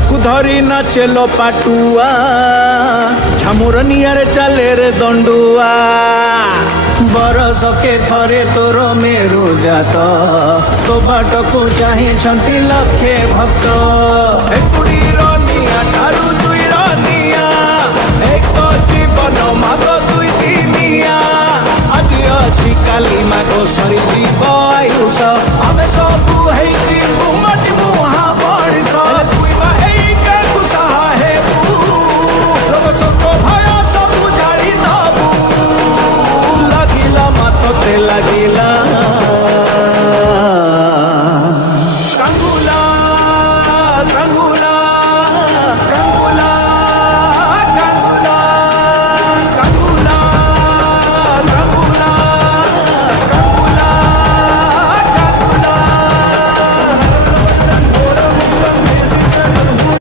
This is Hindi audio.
ताकू धरी नाचेलो पाटुआ झामुर नियारे चले रे दंडुआ बरस के थरे तोर मेरु जात तो बाट को चाहे लक्षे भक्त।